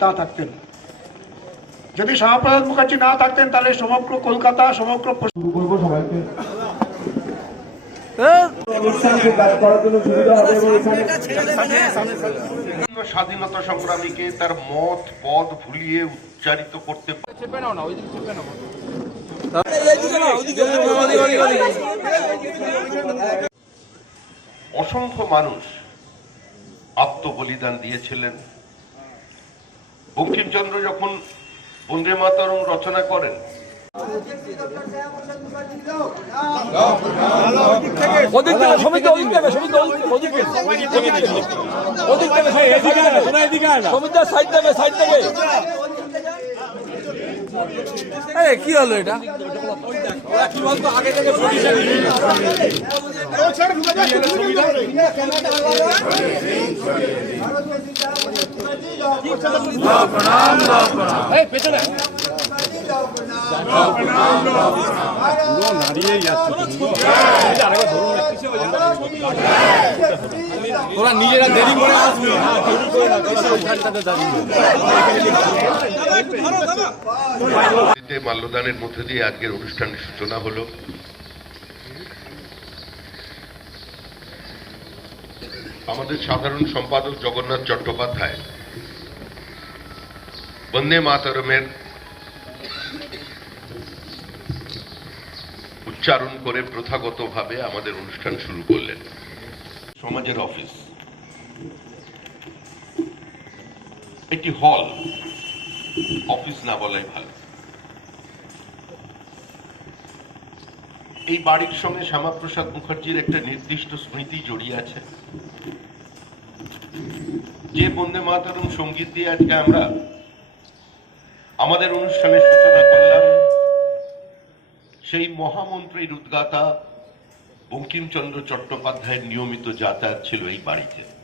তা থাকতেন। যদি শ্যামাপ্রসাদ মুখার্জি না থাকতেন তাহলে সমগ্র কলকাতা সমগ্র পশ্চিম- সবাইকে স্বাধীনতা সংগ্রামীকে তার মত, পদ ভুলিয়ে উচ্চারিত করতে অসংখ্য মানুষ আত্মবলিদান দিয়েছিলেন। বঙ্কিমচন্দ্র যখন বন্দে মাতরম রচনা করেন ওদিক থেকে সমিতি ওদিক থেকে সমিতি ওদিক থেকে ওদিক থেকে ওদিক থেকে সমিতি সাইড দেবে সাইড দেবে আরে কি হলো এটা? কি বলতো আগে থেকে পজিশন মাল্যদানের মধ্যে দিয়ে আজকের অনুষ্ঠানের সূচনা হলো। আমাদের সাধারণ সম্পাদক জগন্নাথ চট্টোপাধ্যায় বন্দে মাতরমের উচ্চারণ করে প্রথাগতভাবে আমাদের অনুষ্ঠান শুরু করলেন। সমাজের অফিস একটি হল অফিস না বলাই ভালো। এই বাড়ির সঙ্গে শ্যামাপ্রসাদ মুখার্জির একটা নির্দিষ্ট স্মৃতি জড়িয়ে আছে। যে বন্দে মাতরম সংগীত দিয়ে আজকে আমরা আমাদের অনুষ্ঠানের সূচনা করলাম সেই মহামন্ত্রীর উদ্গাতা বঙ্কিমচন্দ্র চট্টোপাধ্যায়ের নিয়মিত যাতায়াত ছিল এই বাড়িতে।